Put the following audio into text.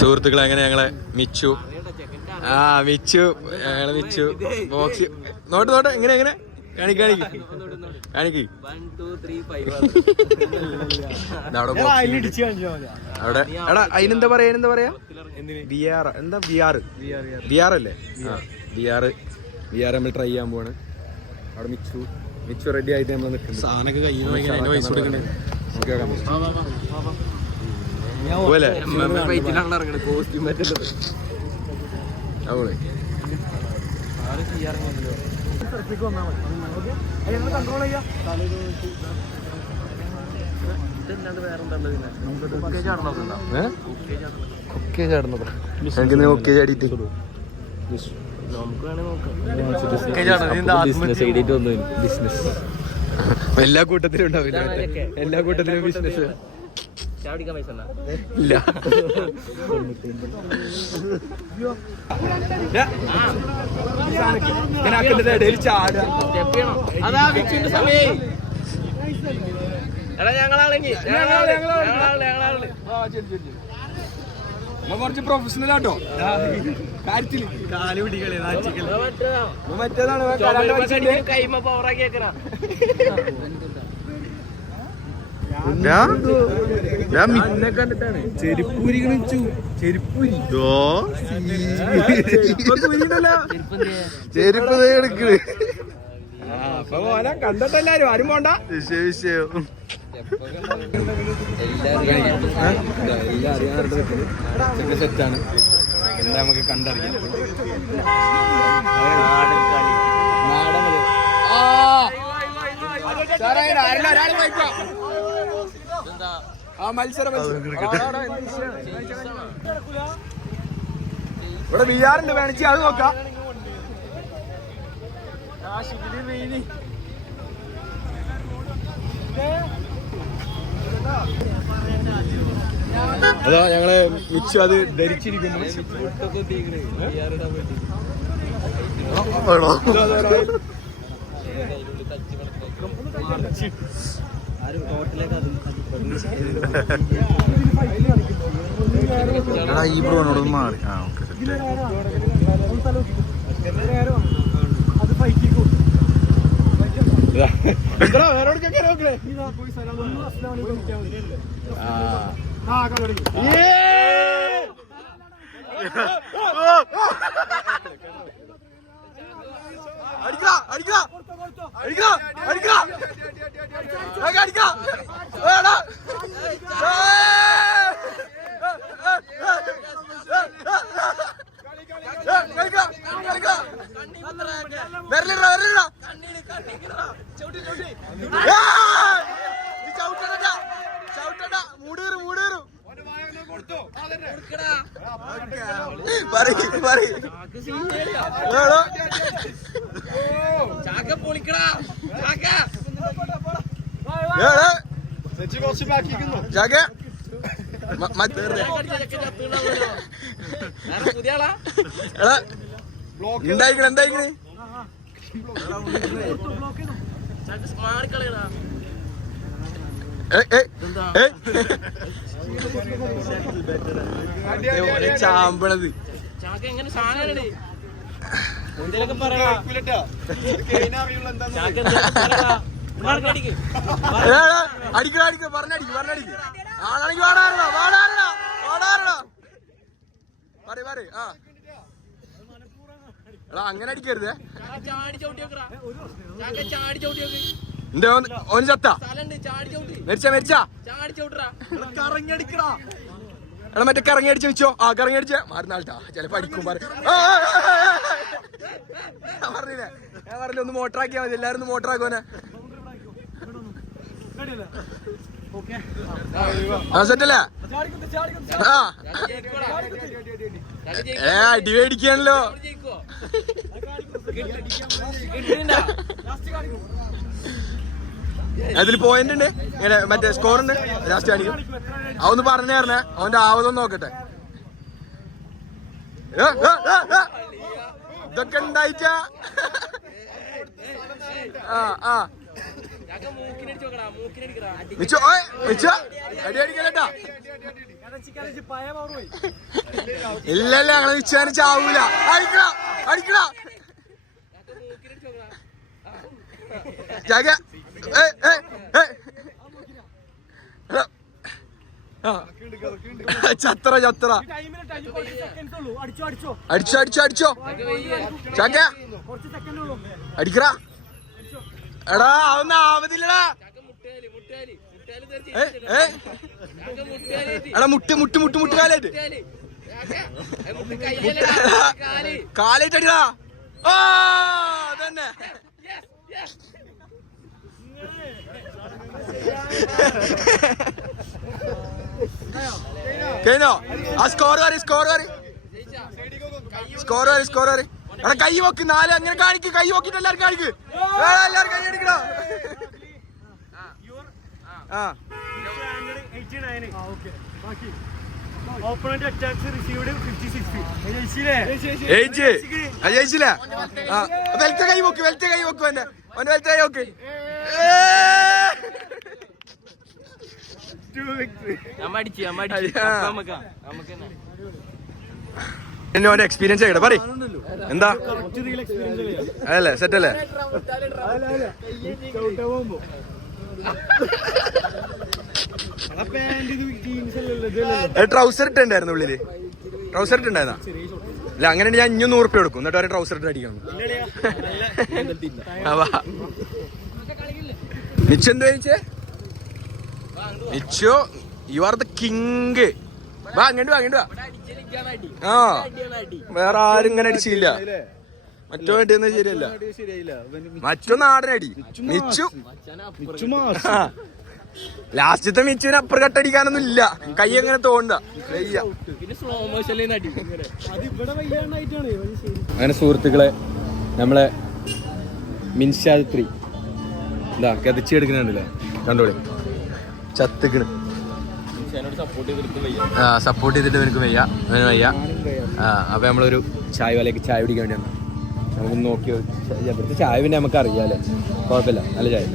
സുഹൃത്തുക്കളെ അങ്ങനെ ഞങ്ങളെ മിച്ചു മിച്ചു ഞങ്ങളെ മിച്ചു ബോക്സ് നോട്ട് എങ്ങനെ കാണിക്ക് അവിടെ എടാ അതിനെന്താ പറയാ ബിആർ അല്ലേ ബിആർ നമ്മൾ ട്രൈ ചെയ്യാൻ പോവാണ്. അവിടെ മിച്ചു റെഡി ആയിട്ട് നമ്മൾ നിൽക്കുന്നത്. സാധനമൊക്കെ കയ്യിൽ പൈസ കൊടുക്കണേ. എല്ലാ കൂട്ടത്തിലും ഉണ്ടാവില്ല. എല്ലാ കൂട്ടത്തിലും ബിസിനസ് ഇല്ല. കുറച്ച് പ്രൊഫഷണൽ ആട്ടോ കാര്യത്തില്. മറ്റേതാണ് ചെരുപ്പൂരി ചെരുപ്പ് അപ്പൊ പോലെ കണ്ടിട്ടെല്ലാരും ആരും പോണ്ട. വിഷയം എല്ലാം സെറ്റാണ്. എന്താ നമുക്ക് കണ്ടറിയാം. മത്സരം ഇവിടെ ബിആറിന്റെ വേണിച്ച് അത് നോക്കാം. അതാ ഞങ്ങള് മിച്ചു അത് ധരിച്ചിരിക്കുന്നു. ഈ ബ്രോനോട് മാറി. എന്തായിക്കണേ ചാമ്പണത് അടിക്കടിക്ക പറഞ്ഞടിക്ക് ആളാണെങ്കിൽ അങ്ങനെ അടിക്കരുത്. എന്റെ ഓന് ചത്ത മരിച്ചാ എടാ മറ്റേ കറങ്ങി അടിച്ച് വെച്ചോ. കറങ്ങി അടിച്ച മാറുന്നാൾട്ടാ ചിലപ്പോ അടിക്കും. പറഞ്ഞില്ലേ ഞാൻ പറഞ്ഞില്ല ഒന്ന് മോട്ടറാക്കിയാ മതി. എല്ലാരും ഒന്ന് മോട്ടറാക്കുവനെ. സെറ്റല്ലേ? അടി മേടിക്കാണല്ലോ. അതിൽ പോയിന്റ് ഉണ്ട് ഇങ്ങനെ മറ്റേ സ്കോർ ഉണ്ട്. ലാസ്റ്റ് കാണിക്കും. അവന്ന് പറഞ്ഞേ അവന്റെ ആവതൊന്ന് നോക്കട്ടെ. ഇതൊക്കെ ഉണ്ടായിട്ടാ ഇല്ല ഞങ്ങളെ മിച്ചാന് ചാവൂല. അടിക്കണ അടിക്കണ ചത്ര ചത്ര അടിച്ചോ അടിച്ചോ അടിച്ചോ ചാക്ക അടിക്കറ. എടാ അതൊന്നും ആവതില്ലടാ. എടാ മുട്ട് മുട്ട് മുട്ട് മുട്ട് കാലായിട്ട് കാലായിട്ട് അടിക്കടാ. ആ അതന്നെ. കഴിഞ്ഞോ? ആ സ്കോർ കറി സ്കോർ കറി സ്കോർ കറി സ്കോർ കറി. എടാ കൈ നോക്ക് 4 അങ്ങനെ കാണിക്ക്. കൈ നോക്കിട്ട് എല്ലാരും കാണിക്ക്. എല്ലാരും കൈ അടിക്കണോ? ജയിച്ചില്ലേ? വെൽത്തെ കൈ നോക്ക്. വെൽത്തെ കൈ നോക്ക്. അവന്റെ വെൽത്തെ കൈ നോക്ക്. എന്നോന്റെ എക്സ്പീരിയൻസ് ചെയ്യട്ടെ പറ. എന്താ അതല്ലേ സെറ്റ് അല്ലേ? ട്രൗസർ ഇട്ടുണ്ടായിരുന്നു ഉള്ളില്. ട്രൗസർ ഇട്ടുണ്ടായിരുന്ന അല്ല? അങ്ങനെ ഞാൻ 500 ഉറുപ്പിക കൊടുക്കും എന്നിട്ട് അവരെ ട്രൗസർ ഇട്ട് അടിക്കണം. മിച്ചു എന്താ ചോദിച്ചേ? Michu you are the king. വാ അങ്ങോട്ട് വാ അങ്ങോട്ട് വാ. ആ വേറെ ആരും ഇങ്ങനെ അടിച്ചില്ല. മറ്റോ വേണ്ടിയൊന്നും ശരിയല്ല. മറ്റോ നാടനടി. മിച്ചു ലാസ്റ്റത്തെ മിച്ചുവിന് അപ്പുറം കട്ടടിക്കാനൊന്നും ഇല്ല. കൈ അങ്ങനെ തോണ്ട. അങ്ങനെ സുഹൃത്തുക്കളെ നമ്മളെ മിൻഷാത്രി എന്താ കതിച്ചെടുക്കണുണ്ടല്ലേ? കണ്ടോളി ചത്തുക്കണ്. സപ്പോർട്ട് ചെയ്തിട്ട് എനിക്ക് വയ്യ അപ്പൊ നമ്മളൊരു ചായ വലയ്ക്ക് ചായ കുടിക്കാൻ വേണ്ടിയാണ്. നമുക്ക് നോക്കി ചായ പിന്നെ നമുക്ക് അറിയാലേ, കുഴപ്പമില്ല നല്ല ചായ.